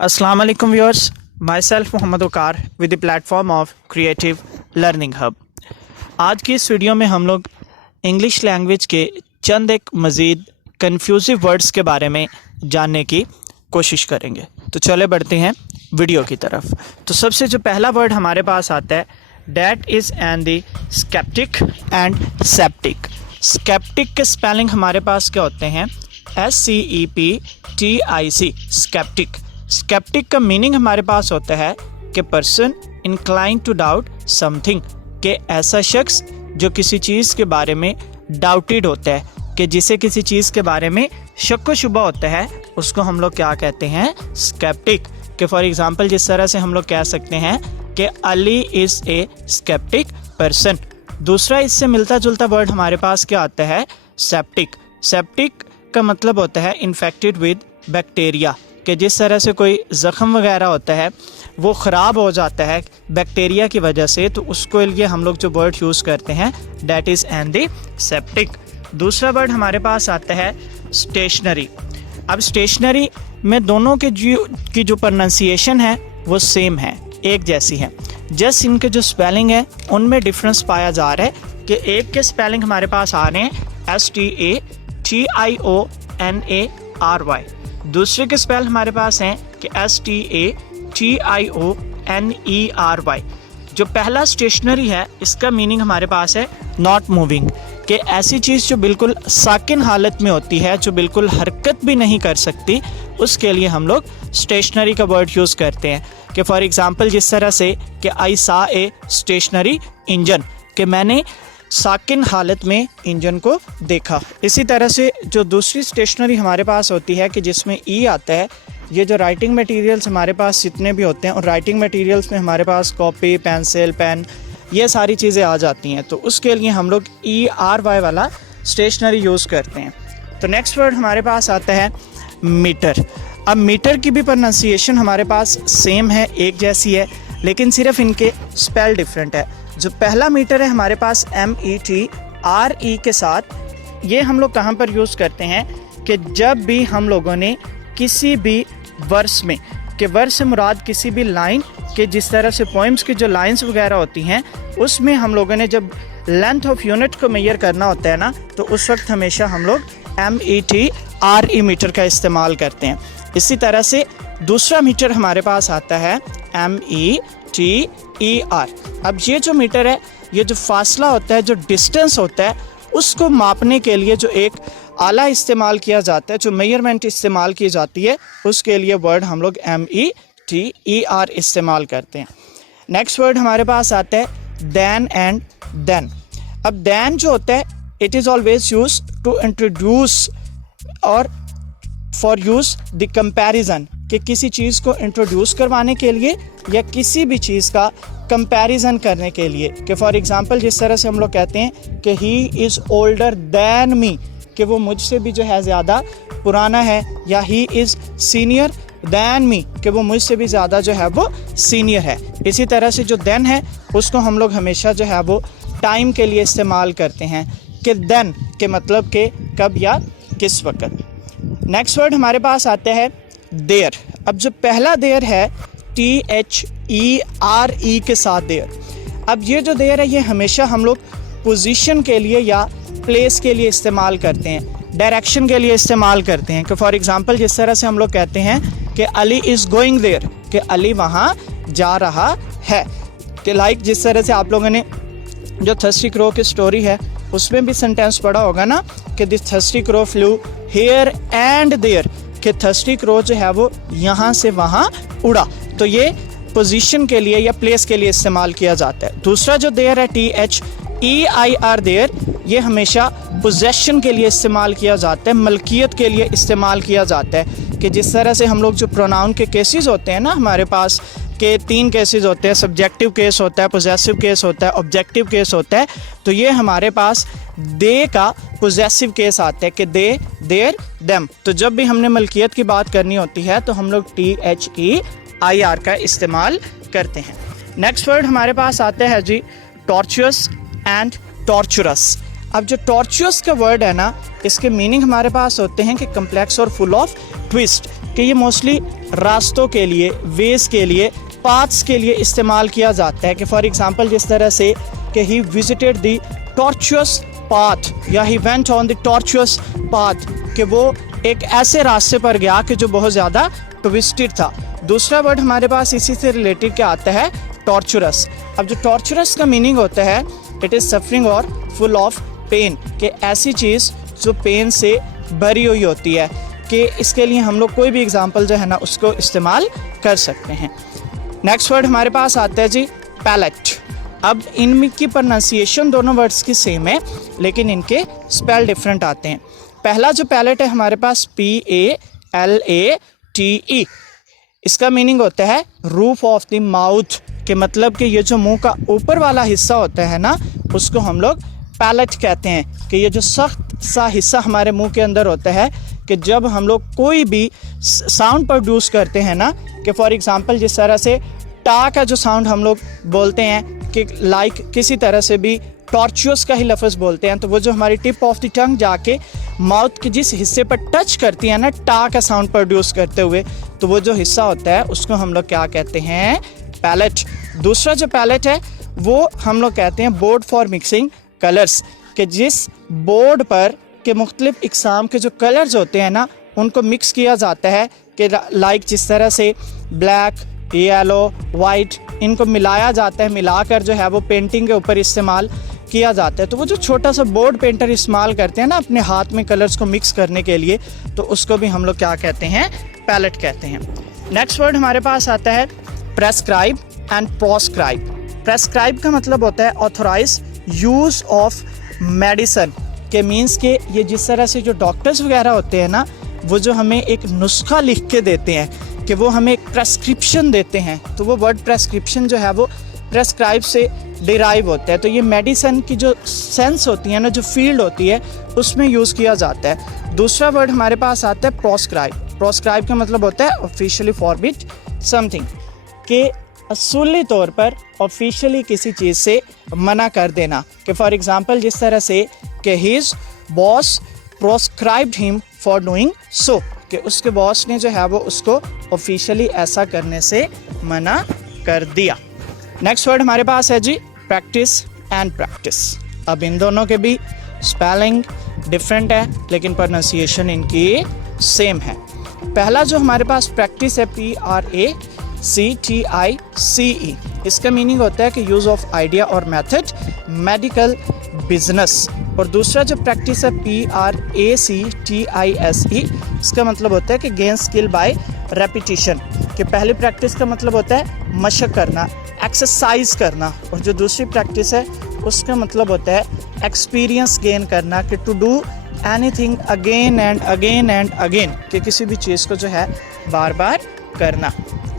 Assalamu alaikum viewers, myself Mohammad Okar with the platform of Creative Learning Hub। आज की इस video में हम लोग इंग्लिश लैंग्वेज के चंद एक मज़ीद कन्फ्यूजिव वर्ड्स के बारे में जानने की कोशिश करेंगे। तो चले बढ़ते हैं वीडियो की तरफ। तो सबसे जो पहला वर्ड हमारे पास आता है that is and the sceptic and septic. Sceptic के स्पेलिंग हमारे पास क्या होते हैं? SCEPTIC, sceptic. स्केप्टिक का मीनिंग हमारे पास होता है कि person incline to doubt something, कि ऐसा शख्स जो किसी चीज़ के बारे में डाउटेड होता है, कि जिसे किसी चीज़ के बारे में शक व शुबा होता है, उसको हम लोग क्या कहते हैं? स्केप्टिक। कि फॉर एग्ज़ाम्पल जिस तरह से हम लोग कह सकते हैं कि Ali is a sceptic person. दूसरा इससे मिलता जुलता वर्ड हमारे पास क्या आता है? सेप्टिक। सेप्टिक का मतलब होता है इन्फेक्टेड विद बैक्टीरिया, कि जिस तरह से कोई ज़ख़म वगैरह होता है वो ख़राब हो जाता है बैक्टीरिया की वजह से, तो उसको लिए हम लोग जो वर्ड यूज़ करते हैं that is and the septic. दूसरा वर्ड हमारे पास आता है स्टेशनरी। अब स्टेशनरी में दोनों के की जो प्रोनाउंसिएशन है वो सेम है, एक जैसी है, जस्ट इनके जो स्पेलिंग है उनमें डिफरेंस पाया जा रहा है। कि एक के स्पेलिंग हमारे पास आ रहे हैं STATIONARY, दूसरे के स्पेल हमारे पास हैं कि STATIONERY। जो पहला स्टेशनरी है इसका मीनिंग हमारे पास है नॉट मूविंग, कि ऐसी चीज़ जो बिल्कुल साकिन हालत में होती है, जो बिल्कुल हरकत भी नहीं कर सकती, उसके लिए हम लोग स्टेशनरी का वर्ड यूज़ करते हैं। कि फॉर एग्ज़ाम्पल जिस तरह से कि आई सा ए स्टेशनरी इंजन, कि मैंने साकिन हालत में इंजन को देखा। इसी तरह से जो दूसरी स्टेशनरी हमारे पास होती है कि जिसमें ई आता है, ये जो राइटिंग मटेरियल्स हमारे पास जितने भी होते हैं, और राइटिंग मटेरियल्स में हमारे पास कॉपी, पेंसिल, पेन, ये सारी चीज़ें आ जाती हैं, तो उसके लिए हम लोग ERY वाला स्टेशनरी यूज़ करते हैं। तो नेक्स्ट वर्ड हमारे पास आता है मीटर। अब मीटर की भी प्रोनाउंसिएशन हमारे पास सेम है, एक जैसी है, लेकिन सिर्फ इनके स्पेल डिफरेंट है। जो पहला मीटर है हमारे पास METRE के साथ, ये हम लोग कहाँ पर यूज़ करते हैं? कि जब भी हम लोगों ने किसी भी वर्स में, कि वर्स से मुराद किसी भी लाइन, के जिस तरह से पोइम्स की जो लाइंस वगैरह होती हैं उसमें हम लोगों ने जब लेंथ ऑफ यूनिट को मेजर करना होता है ना, तो उस वक्त हमेशा हम लोग METRE मीटर का इस्तेमाल करते हैं। इसी तरह से दूसरा मीटर हमारे पास आता है METER। अब ये जो मीटर है, ये जो फासला होता है, जो डिस्टेंस होता है, उसको मापने के लिए जो एक आला इस्तेमाल किया जाता है, जो मेजरमेंट इस्तेमाल की जाती है, उसके लिए वर्ड हम लोग METER इस्तेमाल करते हैं। नेक्स्ट वर्ड हमारे पास आता है दैन एंड देन। अब दैन जो होता है, it is always use to introduce और फॉर यूज़ द कंपैरिजन, कि किसी चीज़ को इंट्रोड्यूस करवाने के लिए या किसी भी चीज़ का कंपैरिजन करने के लिए। कि फॉर एग्ज़ाम्पल जिस तरह से हम लोग कहते हैं कि he is older than me, कि वो मुझसे भी जो है ज़्यादा पुराना है, या he is senior than me, कि वो मुझसे भी ज़्यादा जो है वो सीनियर है। इसी तरह से जो देन है उसको हम लोग हमेशा जो है वो टाइम के लिए इस्तेमाल करते हैं, कि देन के मतलब के कब या किस वक्त। नेक्स्ट वर्ड हमारे पास आते हैं देयर। अब जो पहला देयर है THERE के साथ देयर। अब ये जो देयर है ये हमेशा हम लोग पोजीशन के लिए या प्लेस के लिए इस्तेमाल करते हैं, डायरेक्शन के लिए इस्तेमाल करते हैं। कि फॉर एग्ज़ाम्पल जिस तरह से हम लोग कहते हैं कि अली इज़ गोइंग देयर, कि अली वहाँ जा रहा है। कि लाइक जिस तरह से आप लोगों ने जो थर्स्टी क्रो की स्टोरी है उसमें भी सेंटेंस पढ़ा होगा ना, कि this thirsty crow flew here and there, कि थर्स्टी क्रो जो है वो यहाँ से वहाँ उड़ा। तो ये पोजीशन के लिए या प्लेस के लिए इस्तेमाल किया जाता है। दूसरा जो देयर है THEIR देयर, ये हमेशा पोजेशन के लिए इस्तेमाल किया जाता है, मलकियत के लिए इस्तेमाल किया जाता है। कि जिस तरह से हम लोग जो प्रोनाउन के केसेस होते हैं ना, हमारे पास के 3 केसेस होते हैं, सब्जेक्टिव केस होता है, पोजेसिव केस होता है, ऑब्जेक्टिव केस होता है। तो ये हमारे पास दे का पोजेसिव केस आता है, कि दे, देयर, देम। तो जब भी हमने मलकियत की बात करनी होती है तो हम लोग THEIR का इस्तेमाल करते हैं। नेक्स्ट वर्ड हमारे पास आता है जी टॉर्चुअस एंड टॉर्चरस। अब जो टॉर्चुअस का वर्ड है ना, इसके मीनिंग हमारे पास होते हैं कि कम्प्लेक्स और फुल ऑफ ट्विस्ट, कि ये मोस्टली रास्तों के लिए, वेज के लिए, पाथ्स के लिए इस्तेमाल किया जाता है। कि फॉर एग्जांपल जिस तरह से कि he visited the tortuous path या he went on the tortuous path, कि वो एक ऐसे रास्ते पर गया कि जो बहुत ज़्यादा ट्विस्टेड था। दूसरा वर्ड हमारे पास इसी से रिलेटेड क्या आता है, टॉर्चरस। अब जो टॉर्चरस का मीनिंग होता है, इट इज़ सफरिंग और फुल ऑफ पेन, कि ऐसी चीज़ जो पेन से भरी हुई होती है। कि इसके लिए हम लोग कोई भी एग्जांपल जो है ना उसको इस्तेमाल कर सकते हैं। नेक्स्ट वर्ड हमारे पास आता है जी पैलेट। अब इनकी प्रोनाउंसिएशन दोनों वर्ड्स की सेम है, लेकिन इनके स्पेल डिफरेंट आते हैं। पहला जो पैलेट है हमारे पास PALATE, इसका मीनिंग होता है रूफ ऑफ द माउथ, के मतलब कि ये जो मुंह का ऊपर वाला हिस्सा होता है ना उसको हम लोग पैलेट कहते हैं। कि ये जो सख्त सा हिस्सा हमारे मुंह के अंदर होता है, कि जब हम लोग कोई भी साउंड प्रोड्यूस करते हैं ना, कि फॉर एग्जांपल जिस तरह से टा का जो साउंड हम लोग बोलते हैं, कि लाइक किसी तरह से भी टॉर्चुअस का ही लफ्ज़ बोलते हैं, तो वो जो हमारी टिप ऑफ द टंग जाके माउथ के जिस हिस्से पर टच करती है ना टा का साउंड प्रोड्यूस करते हुए, तो वो जो हिस्सा होता है उसको हम लोग क्या कहते हैं, पैलेट। दूसरा जो पैलेट है वो हम लोग कहते हैं बोर्ड फॉर मिक्सिंग कलर्स, कि जिस बोर्ड पर के मुख्तलिफ इकसाम के जो कलर्स होते हैं ना उनको मिक्स किया जाता है। कि लाइक जिस तरह से ब्लैक, येलो, वाइट, इनको मिलाया जाता है, मिलाकर जो है वो पेंटिंग के ऊपर इस्तेमाल किया जाता है। तो वो जो छोटा सा बोर्ड पेंटर इस्तेमाल करते हैं ना अपने हाथ में कलर्स को मिक्स करने के लिए, तो उसको भी हम लोग क्या कहते हैं, पैलेट कहते हैं। नेक्स्ट वर्ड हमारे पास आता है प्रेस्क्राइब एंड प्रोस्क्राइब। प्रेस्क्राइब का मतलब होता है ऑथोराइज यूज़ ऑफ मेडिसन, के मीन्स के ये जिस तरह से जो डॉक्टर्स वगैरह होते हैं ना वो जो हमें एक नुस्खा लिख के देते हैं, कि वो हमें एक प्रेस्क्रिप्शन देते हैं, तो वो वर्ड प्रेस्क्रिप्शन जो है वो प्रेस्क्राइब से डिराइव होता है। तो ये मेडिसन की जो सेंस होती है ना, जो फील्ड होती है उसमें यूज़ किया जाता है। दूसरा वर्ड हमारे पास आता है प्रोस्क्राइब। प्रोस्क्राइब का मतलब होता है ऑफिशियली फॉरबिड समथिंग, के असूली तौर पर ऑफिशियली किसी चीज़ से मना कर देना। कि फॉर एग्जांपल जिस तरह से कि his boss proscribed him for doing so, कि उसके बॉस ने जो है वो उसको ऑफिशियली ऐसा करने से मना कर दिया। नेक्स्ट वर्ड हमारे पास है जी प्रैक्टिस एंड प्रैक्टिस। अब इन दोनों के भी स्पेलिंग डिफरेंट है, लेकिन प्रोनाउंसिएशन इनकी सेम है। पहला जो हमारे पास प्रैक्टिस है PRACTICE, इसका मीनिंग होता है कि यूज़ ऑफ आइडिया और मेथड, मेडिकल, बिजनेस। और दूसरा जो प्रैक्टिस है PRACTISE, इसका मतलब होता है कि गेन स्किल बाय रेपिटेशन। कि पहली प्रैक्टिस का मतलब होता है मशक करना, एक्सरसाइज करना, और जो दूसरी प्रैक्टिस है उसका मतलब होता है एक्सपीरियंस गेन करना, कि to do anything again and again and again, कि किसी भी चीज़ को जो है बार बार करना।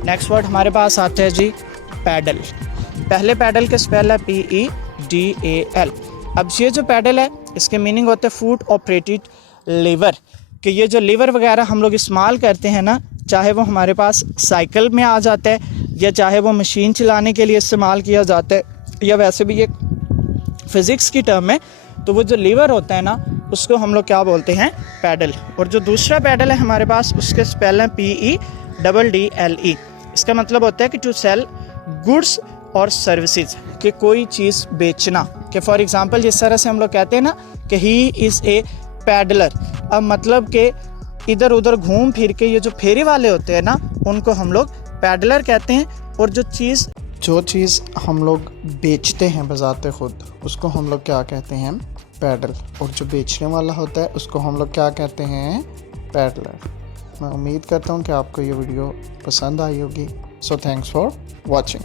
नेक्स्ट वर्ड हमारे पास आता है जी पैडल। पहले पैडल के स्पेल है PEDAL। अब ये जो पैडल है इसके मीनिंग होते हैं फूड ऑपरेटेड लीवर, कि ये जो लीवर वगैरह हम लोग इस्तेमाल करते हैं ना, चाहे वो हमारे पास साइकिल में आ जाता है या चाहे वो मशीन चलाने के लिए इस्तेमाल किया जाता है, या वैसे भी ये फिज़िक्स की टर्म है, तो वो जो लीवर होता है ना उसको हम लोग क्या बोलते हैं, पैडल। और जो दूसरा पैडल है हमारे पास उसके स्पेल हैं PEDDLE। इसका मतलब होता है कि टू सेल गुड्स और सर्विसेज, कि कोई चीज़ बेचना। कि फॉर एग्जांपल जिस तरह से हम लोग कहते हैं ना कि ही इज़ ए पैडलर, अब मतलब कि इधर उधर घूम फिर के ये जो फेरी वाले होते हैं ना उनको हम लोग पैडलर कहते हैं। और जो चीज़ हम लोग बेचते हैं बजाते खुद, उसको हम लोग क्या कहते हैं, पैडल। और जो बेचने वाला होता है उसको हम लोग क्या कहते हैं, पैडलर। मैं उम्मीद करता हूँ कि आपको ये वीडियो पसंद आई होगी। So thanks for watching.